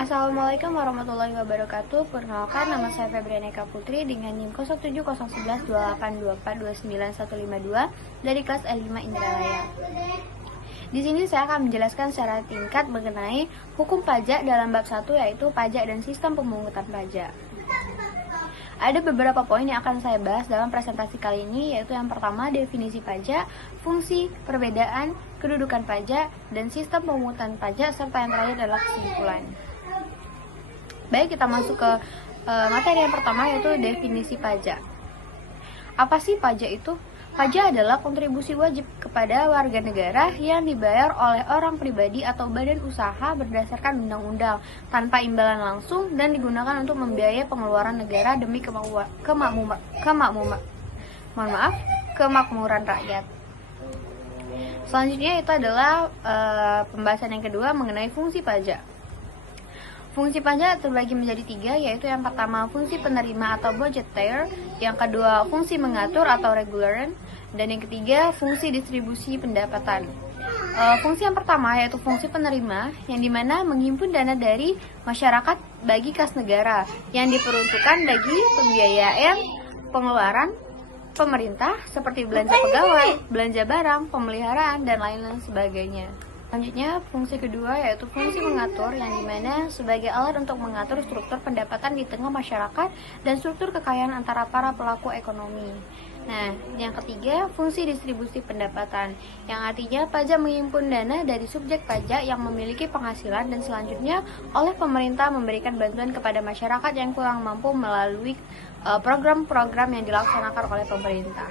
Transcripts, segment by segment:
Assalamualaikum warahmatullahi wabarakatuh. Perkenalkan, nama saya Febriana Eka Putri dengan NIM 0701112824295152 dari kelas L5 Indralaya. Di sini saya akan menjelaskan secara singkat mengenai hukum pajak dalam bab 1, yaitu pajak dan sistem pemungutan pajak. Ada beberapa poin yang akan saya bahas dalam presentasi kali ini, yaitu yang pertama definisi pajak, fungsi, perbedaan, kedudukan pajak, dan sistem pemungutan pajak, serta yang terakhir adalah kesimpulan. Baik, kita masuk ke materi yang pertama, yaitu definisi pajak. Apa sih pajak itu? Pajak adalah kontribusi wajib kepada warga negara yang dibayar oleh orang pribadi atau badan usaha berdasarkan undang-undang tanpa imbalan langsung dan digunakan untuk membiayai pengeluaran negara demi kemakmuran rakyat. Selanjutnya itu adalah pembahasan yang kedua mengenai fungsi pajak. Fungsi pajak terbagi menjadi 3, yaitu yang pertama fungsi penerima atau budgeter, yang kedua fungsi mengatur atau regularian, dan yang ketiga fungsi distribusi pendapatan. Fungsi yang pertama yaitu fungsi penerima, yang dimana menghimpun dana dari masyarakat bagi kas negara yang diperuntukkan bagi pembiayaan pengeluaran pemerintah seperti belanja pegawai, belanja barang, pemeliharaan, dan lain-lain sebagainya. Selanjutnya, fungsi kedua yaitu fungsi mengatur, yang dimana sebagai alat untuk mengatur struktur pendapatan di tengah masyarakat dan struktur kekayaan antara para pelaku ekonomi. Nah, yang ketiga, fungsi distribusi pendapatan, yang artinya pajak menghimpun dana dari subjek pajak yang memiliki penghasilan dan selanjutnya oleh pemerintah memberikan bantuan kepada masyarakat yang kurang mampu melalui program-program yang dilaksanakan oleh pemerintah.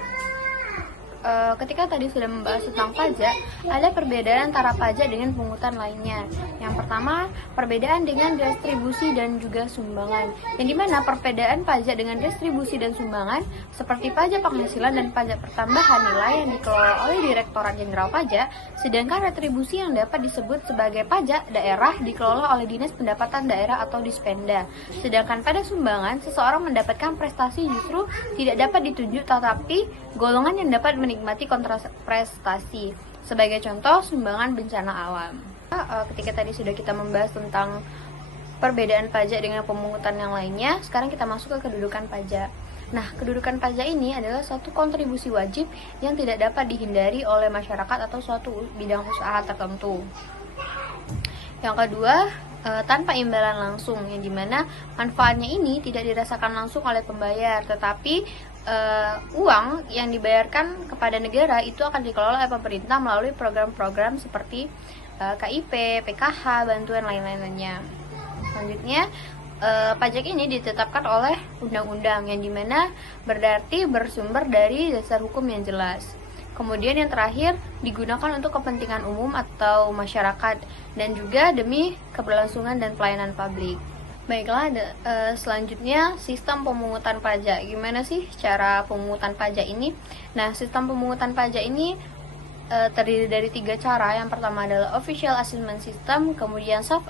Ketika tadi sudah membahas tentang pajak, ada perbedaan antara pajak dengan pungutan lainnya. Yang pertama, perbedaan dengan distribusi dan juga sumbangan, yang dimana perbedaan pajak dengan distribusi dan sumbangan seperti pajak penghasilan dan pajak pertambahan nilai yang dikelola oleh Direktorat Jenderal Pajak, sedangkan retribusi yang dapat disebut sebagai pajak daerah dikelola oleh Dinas Pendapatan Daerah atau Dispenda. Sedangkan pada sumbangan, seseorang mendapatkan prestasi justru tidak dapat ditunjuk, tetapi golongan yang dapat menikmati kontraprestasi. Sebagai contoh, sumbangan bencana alam. Ketika tadi sudah kita membahas tentang perbedaan pajak dengan pemungutan yang lainnya, sekarang kita masuk ke kedudukan pajak. Nah, kedudukan pajak ini adalah suatu kontribusi wajib yang tidak dapat dihindari oleh masyarakat atau suatu bidang usaha tertentu. Yang kedua, tanpa imbalan langsung, yang dimana manfaatnya ini tidak dirasakan langsung oleh pembayar, tetapi uang yang dibayarkan kepada negara itu akan dikelola oleh pemerintah melalui program-program seperti KIP, PKH, bantuan lain-lainnya. Selanjutnya, pajak ini ditetapkan oleh undang-undang, yang dimana berarti bersumber dari dasar hukum yang jelas. Kemudian yang terakhir, digunakan untuk kepentingan umum atau masyarakat dan juga demi keberlangsungan dan pelayanan publik. Baiklah, selanjutnya sistem pemungutan pajak. Gimana sih cara pemungutan pajak ini? Nah, sistem pemungutan pajak ini terdiri dari 3 cara. Yang pertama adalah official assessment system, kemudian self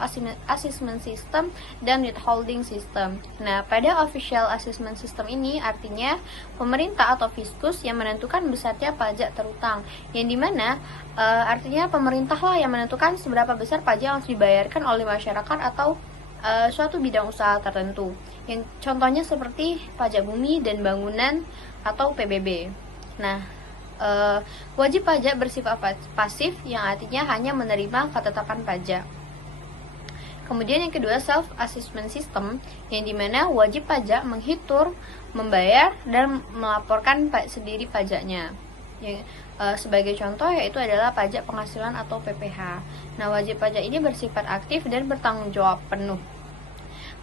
assessment system, dan withholding system. Nah, pada official assessment system ini artinya pemerintah atau fiskus yang menentukan besarnya pajak terutang, yang dimana artinya pemerintahlah yang menentukan seberapa besar pajak yang harus dibayarkan oleh masyarakat atau suatu bidang usaha tertentu. Yang contohnya seperti pajak bumi dan bangunan atau PBB. Nah, wajib pajak bersifat pasif, yang artinya hanya menerima ketetapan pajak. Kemudian yang kedua, self assessment system, yang dimana wajib pajak menghitung, membayar, dan melaporkan sendiri pajaknya. Sebagai contoh yaitu adalah pajak penghasilan atau PPH. Nah, wajib pajak ini bersifat aktif dan bertanggung jawab penuh.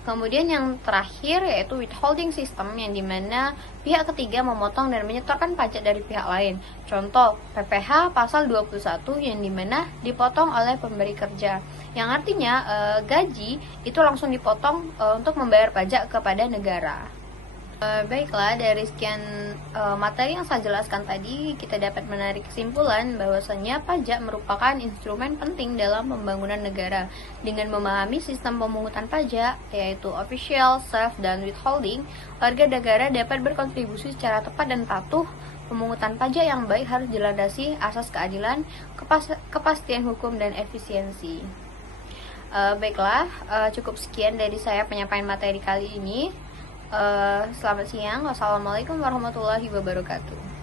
Kemudian yang terakhir yaitu withholding system, yang dimana pihak ketiga memotong dan menyetorkan pajak dari pihak lain. Contoh PPH pasal 21, yang dimana dipotong oleh pemberi kerja, yang artinya gaji itu langsung dipotong untuk membayar pajak kepada negara. Baiklah, dari sekian materi yang saya jelaskan tadi, kita dapat menarik kesimpulan bahwasanya pajak merupakan instrumen penting dalam pembangunan negara. Dengan memahami sistem pemungutan pajak, yaitu official, self, dan withholding, warga negara dapat berkontribusi secara tepat dan patuh. Pemungutan pajak yang baik harus dilandasi asas keadilan, kepastian hukum, dan efisiensi. Baiklah, cukup sekian dari saya penyampaian materi kali ini. Selamat siang. Wassalamualaikum warahmatullahi wabarakatuh.